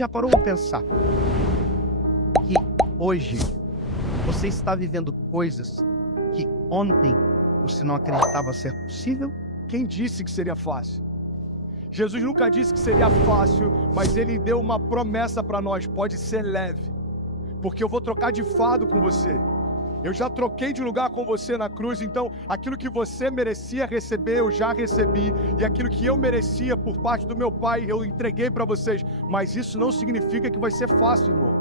Já parou para pensar que hoje você está vivendo coisas que ontem você não acreditava ser possível? Quem disse que seria fácil? Jesus nunca disse que seria fácil, mas Ele deu uma promessa para nós: pode ser leve, porque eu vou trocar de fardo com você. Eu já troquei de lugar com você na cruz, então aquilo que você merecia receber, eu já recebi. E aquilo que eu merecia por parte do meu Pai, eu entreguei para vocês. Mas isso não significa que vai ser fácil, irmão.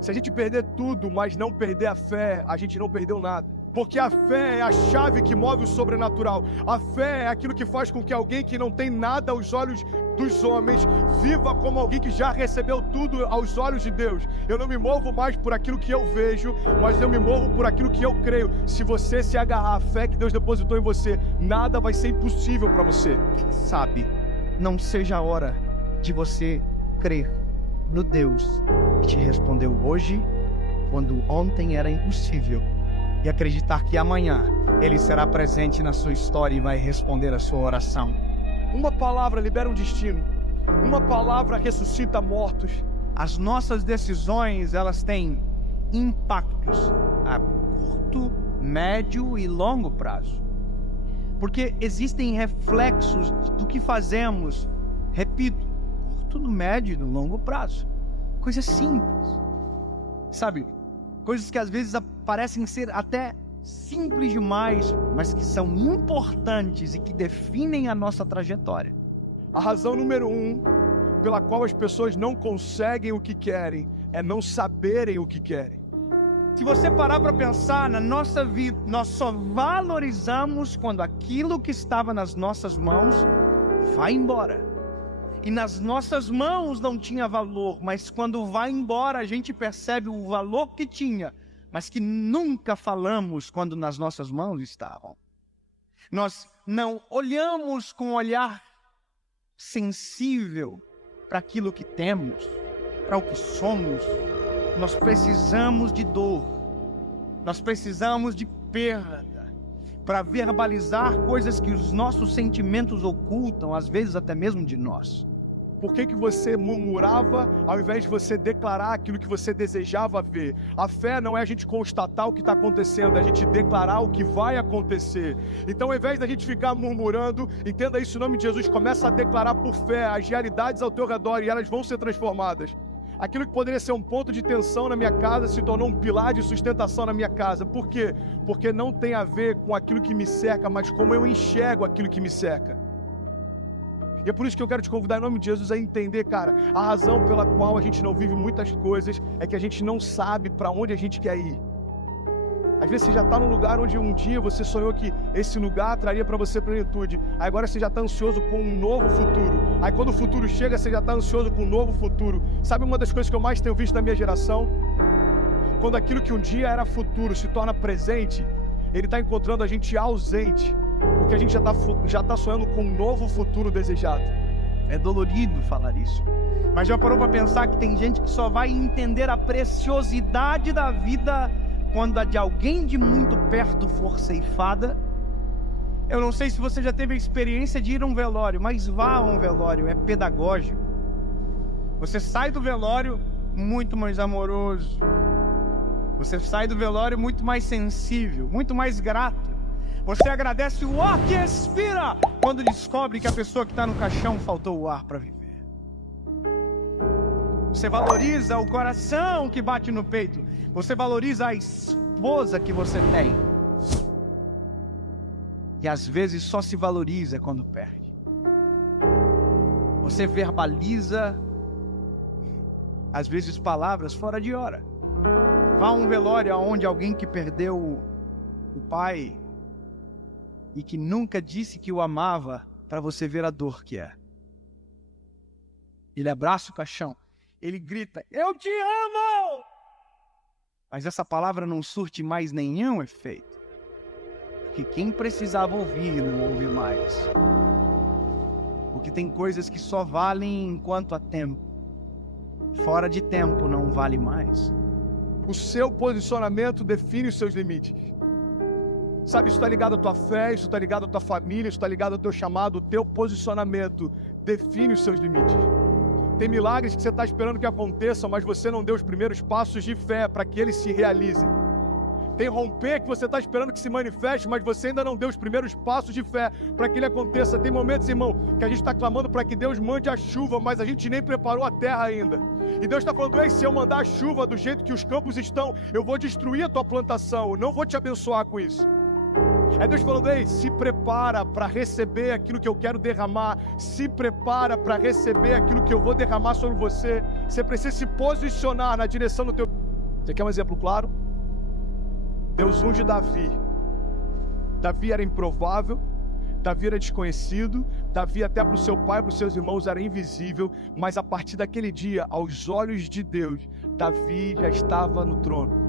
Se a gente perder tudo, mas não perder a fé, a gente não perdeu nada. Porque a fé é a chave que move o sobrenatural. A fé é aquilo que faz com que alguém que não tem nada aos olhos dos homens viva como alguém que já recebeu tudo aos olhos de Deus. Eu não me movo mais por aquilo que eu vejo, mas eu me movo por aquilo que eu creio. Se você se agarrar à fé que Deus depositou em você, nada vai ser impossível para você. Quem sabe não seja a hora de você crer no Deus que te respondeu hoje, quando ontem era impossível, e acreditar que amanhã Ele será presente na sua história e vai responder a sua oração. Uma palavra libera um destino. Uma palavra ressuscita mortos. As nossas decisões, elas têm impactos a curto, médio e longo prazo. Porque existem reflexos do que fazemos, repito, curto, no médio e no longo prazo. Coisas simples, sabe? Coisas que às vezes parecem ser até simples demais, mas que são importantes e que definem a nossa trajetória. A razão número 1 pela qual as pessoas não conseguem o que querem é não saberem o que querem. Se você parar para pensar na nossa vida, nós só valorizamos quando aquilo que estava nas nossas mãos vai embora. E nas nossas mãos não tinha valor, mas quando vai embora a gente percebe o valor que tinha, mas que nunca falamos quando nas nossas mãos estavam. Nós não olhamos com um olhar sensível para aquilo que temos, para o que somos. Nós precisamos de dor, nós precisamos de perda, para verbalizar coisas que os nossos sentimentos ocultam, às vezes até mesmo de nós. Por que você murmurava ao invés de você declarar aquilo que você desejava ver? A fé não é a gente constatar o que está acontecendo, é a gente declarar o que vai acontecer. Então, ao invés da gente ficar murmurando, entenda isso em nome de Jesus, começa a declarar por fé as realidades ao teu redor e elas vão ser transformadas. Aquilo que poderia ser um ponto de tensão na minha casa se tornou um pilar de sustentação na minha casa. Por quê? Porque não tem a ver com aquilo que me cerca, mas como eu enxergo aquilo que me cerca. E é por isso que eu quero te convidar em nome de Jesus a entender, cara, a razão pela qual a gente não vive muitas coisas é que a gente não sabe para onde a gente quer ir. Às vezes você já está num lugar onde um dia você sonhou que esse lugar traria para você plenitude. Aí agora você já está ansioso com um novo futuro. Aí quando o futuro chega, você já está ansioso com um novo futuro. Sabe uma das coisas que eu mais tenho visto na minha geração? Quando aquilo que um dia era futuro se torna presente, ele está encontrando a gente ausente. Porque a gente já tá sonhando com um novo futuro desejado. É dolorido falar isso. Mas já parou para pensar que tem gente que só vai entender a preciosidade da vida quando a de alguém de muito perto for ceifada? Eu não sei se você já teve a experiência de ir a um velório, mas vá a um velório, é pedagógico. Você sai do velório muito mais amoroso. Você sai do velório muito mais sensível, muito mais grato. Você agradece o ar que respira quando descobre que a pessoa que está no caixão faltou o ar para viver. Você valoriza o coração que bate no peito. Você valoriza a esposa que você tem. E às vezes só se valoriza quando perde. Você verbaliza, às vezes, palavras fora de hora. Vá a um velório onde alguém que perdeu o pai e que nunca disse que o amava, para você ver a dor que é. Ele abraça o caixão, ele grita, eu te amo! Mas essa palavra não surte mais nenhum efeito. Porque quem precisava ouvir não ouve mais. Porque tem coisas que só valem enquanto há tempo. Fora de tempo não vale mais. O seu posicionamento define os seus limites. Sabe, isso está ligado à tua fé, isso está ligado à tua família, isso está ligado ao teu chamado. O teu posicionamento define os seus limites. Tem milagres que você está esperando que aconteçam, mas você não deu os primeiros passos de fé para que eles se realizem. Tem romper que você está esperando que se manifeste, mas você ainda não deu os primeiros passos de fé para que ele aconteça. Tem momentos, irmão, que a gente está clamando para que Deus mande a chuva, mas a gente nem preparou a terra ainda. E Deus está falando: ei, se eu mandar a chuva do jeito que os campos estão, eu vou destruir a tua plantação, eu não vou te abençoar com isso. É Deus falando: ei, se prepara para receber aquilo que eu quero derramar, se prepara para receber aquilo que eu vou derramar sobre você. Você precisa se posicionar na direção do teu... Você quer um exemplo claro? Deus unge Davi. Davi era improvável, Davi era desconhecido, Davi até para o seu pai e para os seus irmãos era invisível, mas a partir daquele dia, aos olhos de Deus, Davi já estava no trono.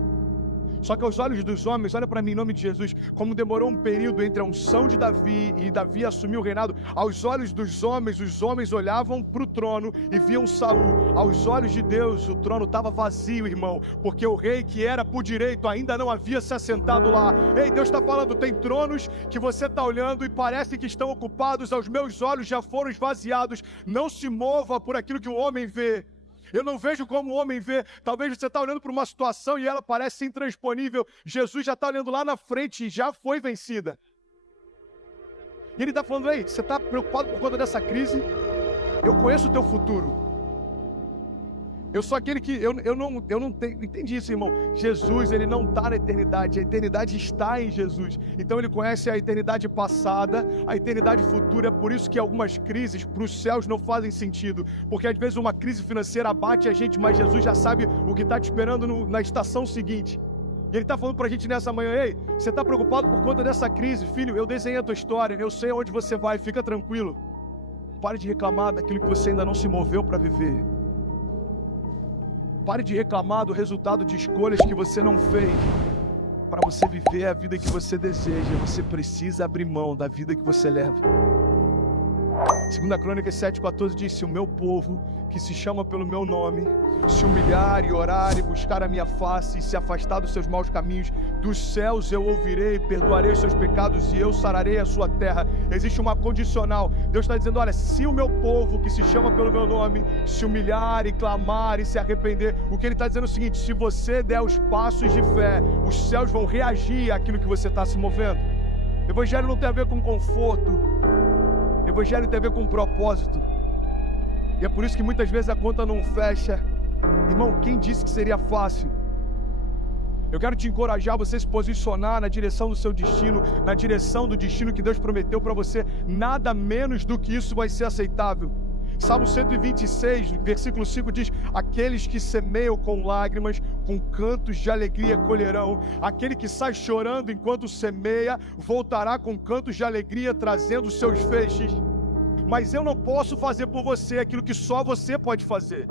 Só que aos olhos dos homens, olha para mim em nome de Jesus, como demorou um período entre a unção de Davi e Davi assumir o reinado, aos olhos dos homens, os homens olhavam para o trono e viam Saul. Aos olhos de Deus, o trono estava vazio, irmão, porque o rei que era por direito ainda não havia se assentado lá. Ei, Deus está falando: tem tronos que você está olhando e parece que estão ocupados, aos meus olhos já foram esvaziados. Não se mova por aquilo que o homem vê. Eu não vejo como o homem vê. Talvez você está olhando para uma situação e ela parece intransponível. Jesus já está olhando lá na frente e já foi vencida. E ele está falando: ei, você está preocupado por conta dessa crise? Eu conheço o teu futuro. Eu sou aquele que... Eu não tenho... Entendi isso, irmão. Jesus, ele não está na eternidade. A eternidade está em Jesus. Então ele conhece a eternidade passada, a eternidade futura. É por isso que algumas crises para os céus não fazem sentido. Porque às vezes uma crise financeira abate a gente, mas Jesus já sabe o que está te esperando na estação seguinte. E ele está falando para a gente nessa manhã: ei, você está preocupado por conta dessa crise? Filho, eu desenhei a tua história, eu sei aonde você vai, fica tranquilo. Pare de reclamar daquilo que você ainda não se moveu para viver. Pare de reclamar do resultado de escolhas que você não fez. Para você viver a vida que você deseja, você precisa abrir mão da vida que você leva. 2 Crônicas 7,14 diz: se o meu povo, que se chama pelo meu nome, se humilhar e orar e buscar a minha face e se afastar dos seus maus caminhos, dos céus eu ouvirei, perdoarei os seus pecados e eu sararei a sua terra. Existe uma condicional. Deus está dizendo: olha, se o meu povo, que se chama pelo meu nome, se humilhar e clamar e se arrepender, o que ele está dizendo é o seguinte: se você der os passos de fé, os céus vão reagir àquilo que você está se movendo. Evangelho não tem a ver com conforto. Evangelho tem a ver com propósito. E é por isso que muitas vezes a conta não fecha. Irmão, quem disse que seria fácil? Eu quero te encorajar a você se posicionar na direção do seu destino, na direção do destino que Deus prometeu para você. Nada menos do que isso vai ser aceitável. Salmo 126, versículo 5 diz: aqueles que semeiam com lágrimas, com cantos de alegria colherão. Aquele que sai chorando enquanto semeia, voltará com cantos de alegria, trazendo seus feixes. Mas eu não posso fazer por você aquilo que só você pode fazer.